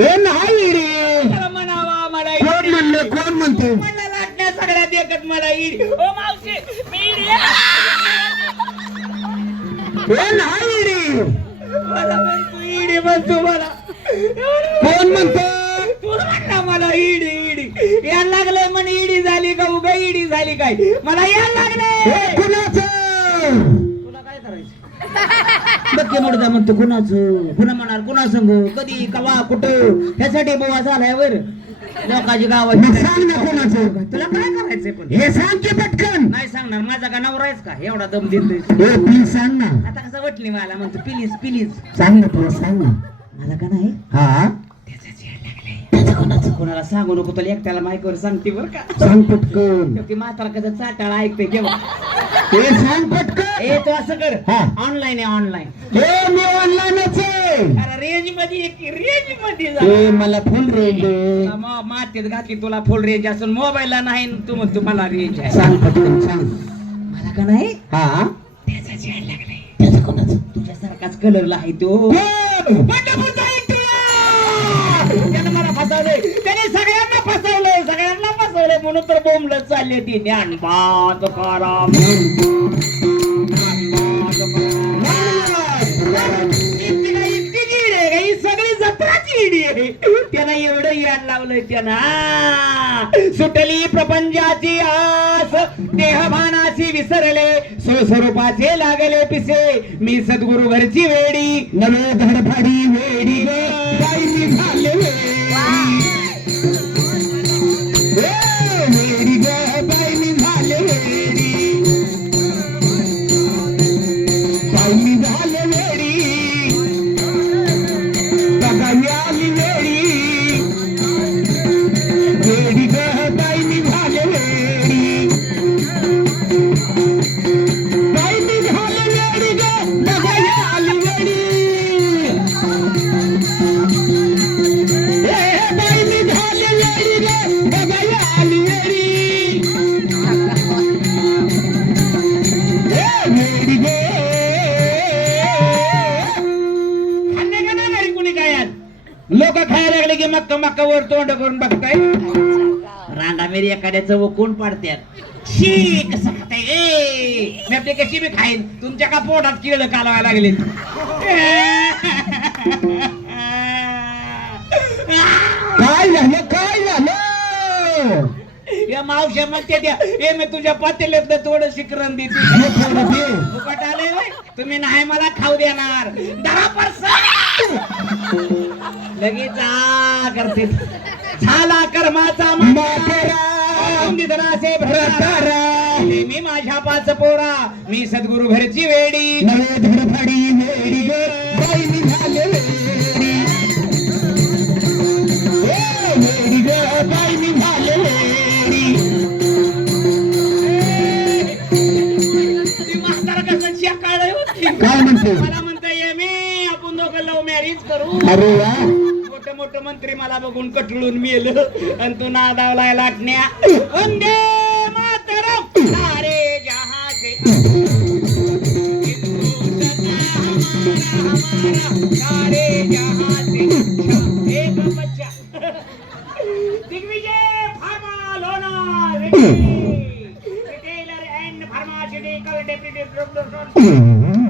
हे नाही रे? म्हणावा मला कोण इडी. म्हणलं कोण म्हणते? लाटण्या सगळ्यात एकच मला इडी. ओ मावशी मी इडी हे नाही रे? मला म्हणतो इडी म्हणतो मला. कोण म्हणतो? तू म्हणला मला इडी इडी. यायला लागलंय म्हणे इडी झाली का उगा इडी झाली काय? मला यायला हे लागलंय कुणाचं? तुला काय करायचं? बघ मुडदा म्हणतो कुणाचं? कुणा म्हणणार कुणा संग? कधी? कवा? कुठं? ह्यासाठी बोवा झालाय वर. लोकांची गाव सांग ना कोणाचं? तुला काय करायचंय पण? हे सांग की पटकन. नाही सांगणार. माझा का नवरा आहेस का? एवढा दम देतोय. हे प्लीज सांग ना. आता कसं वटली मला म्हणतो प्लीज प्लीज. सांग ना तुला सांग ना. मला का नाही? हा. कोणाला सांगू? नको तुला एकट्याला माईकवर सांगते बर का? सांग पटकन. ती म्हातारा कसं चाटाळा ऐकते केव्हा? हे सांग पटकन. ए तू असं कर. हा. ऑनलाईन आहे ऑनलाईन हे मी ऑनलाईनच आहे. अरे रेंजमध्ये एक रेंजमध्ये जा. मला फुल रेंज मातीत घातली तुला फुल रेंज असून मोबाईलला नाही न तू म्हणतो मला रेंज आहे. सांग पटकन सांग. मला का नाही? हा. त्याचा झेड लागलाय. त्याचा कोणाचा? तुझ्यासारखाच कलरला आहे तो. कोण? पंढरपूरचा इंटिया! मात्र म्हणून तर बोंबलत चालली ती ज्ञानबा तुकाराम सगळी जत्राची ईडी आहे. त्यानं एवढं याड लावलंय त्यानं. सुटली प्रपंचाची आस. देहभानाची विसरले. स्वस्वरूपाचे लागले पिसे. मी सद्गुरु घरची वेडी. नवे धडफाडी वेडी. लागले की मक्का मक्का वर तोंड करून बघताय? रांडा मेरी एखाद्याचं व कोण पाडत्यात? शी कसं खाताय ए मी आपली कशी बी खाईन? तुमच्या का पोटात किळ कालवायला लागले काय झालं? काय झालं? या मावश्या म्हणते त्या ए मी तुझ्या पातेल्यातलं थोडं शिकरण देते. हे थोडं दे. फुकट आले तुम्ही नाही मला खाऊ देणार. दहा पर्सेंट लगेच करते झाला कर्माचा. निधनाचे भरतारा. मी माझ्या पाच पोरा मी सद्गुरु घरची वेडी नवे धडफडी वेडी ग बाई मी झाले वेडी ए, वेडी ग बाई मी झाले वेडी ती म्हातारा कसं शेकाळ होती काय म्हणते मला म्हणता ये मी आपण दोघं करू. अरे वा. मोठे मोठे मंत्री मला बघून कटळून मेलं. आणि तू नादावलाय लाटण्या वंदे मातरम. सारे जहां से सारे जहां से एक बच्चा Digvijay pharma Lonar retailer and pharmaceutical deputy काय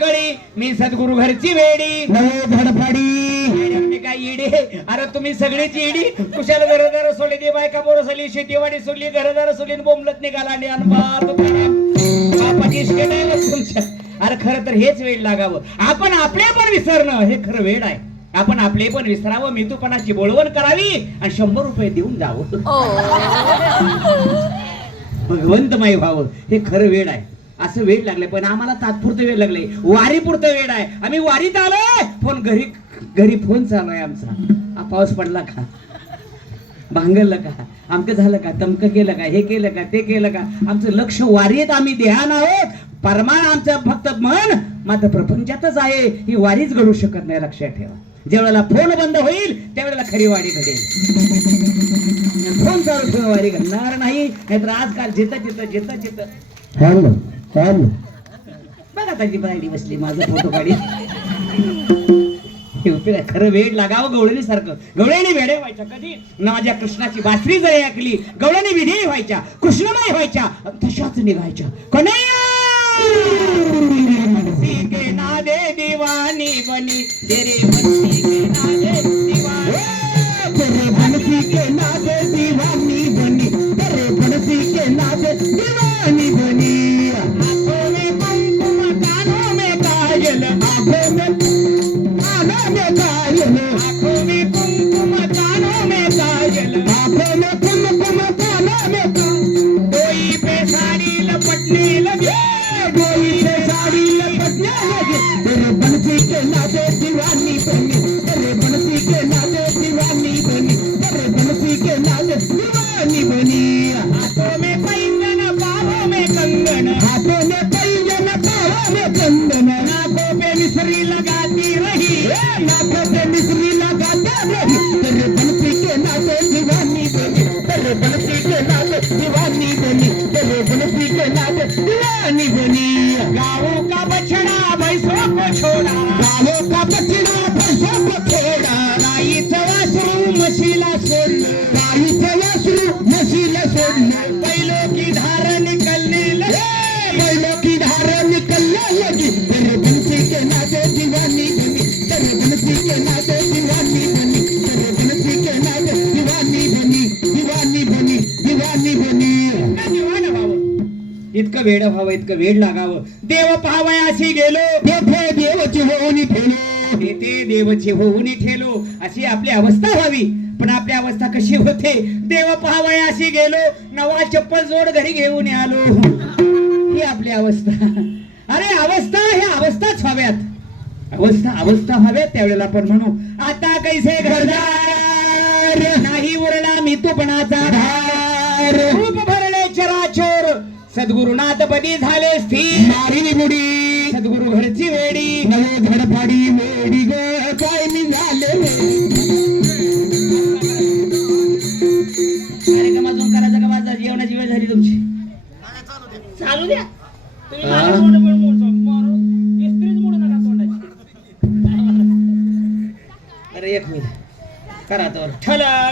आकळी मी सद्गुरु घरची वेडी. नवे धडफडी. मी काय इडी? अरे तुम्ही सगळीच इडी. कुशाल घरदार सोडली ती बायका बोर सोडली शेतीवाडी सोडली घरदार सोडली आणि बोंबलत निघाला आणि बापाची तुमच्या. अरे खरं तर हेच वेळ लागावं. आपण आपले पण विसरणं हे खरं वेळ आहे. आपण आपले पण विसरावं मितूपणाची बोलवण करावी आणि शंभर रुपये देऊन जावं. भगवंतमय व्हावं हे खरं वेळ आहे. असं वेळ लागले पण आम्हाला तात्पुरतं वेळ लागले वारी पुरतं वेळ आहे. आम्ही वारीत आलोय. फोन घरी घरी फोन चालू आहे आमचा. हा पाऊस पडला का? भांगरलं का? आमकं झालं का? तमकं केलं का? हे केलं का? ते केलं का? आमचं लक्ष वारीत आम्ही ध्यान आहोत. परमाण आमचं फक्त मन मात्र प्रपंचातच आहे. ही वारीच घडू शकत नाही लक्षात ठेवा. ज्यावेळेला फोन बंद होईल त्यावेळेला खरी वारी घडेल. फोन चालू ठेवा वारी घडणार नाही. नाहीतर आजकाल जिथं जिथं जिथं जिथं हॅलो हॅलो बघा त्याची बायडी बसली माझं फोटो काढी. खरं वेळ लागावं गवळणी सारखं. गवळ्याने वेडे व्हायच्या कधी? ना माझ्या कृष्णाची बासरी जरी ऐकली गवळ्याने विधेय व्हायच्या कृष्णमय व्हायच्या तशाच निघायच्या. कन्हैया! के नादे दीवानी बनी तेरे बंसी साड़ी लपटने लगे कोई ने साड़ी लपटने नाकों पे गाते इतकं वेड व्हावं इतकं वेड लागावं. देव पाहावयाशी गेलो. तेथे देवची होऊनी ठेलो. तेथे देवचे होऊन ठेलो. अशी आपली अवस्था व्हावी. पण आपली अवस्था कशी होते? देव पाहावयाशी गेलो. नवा चप्पल जोड घरी घेऊन आलो. ही आपली अवस्था. अरे अवस्था ह्या अवस्थाच व्हाव्यात. अवस्था अवस्था व्हाव्यात त्यावेळेला आपण म्हणू आता कैसे घरदार? नाही उरला मी तुपणाचा धार रूप भरले चराचोर सद्गुरुनाथ पदी झाले स्थिर. मारी बुडी सद्गुरु घरची वेडी. नवे धडपाडी वेडी ग. काय निघाले कार्यक्रम अजून करायचा का माझा? जेवणाची वेळ झाली तुमची. चालू द्या. तुम्ही. माझं तोंड पण मोडतो. मारून इस्त्रीच मोडू नका तोंडाची. अरे एक मिनिट. करा तर. ठला.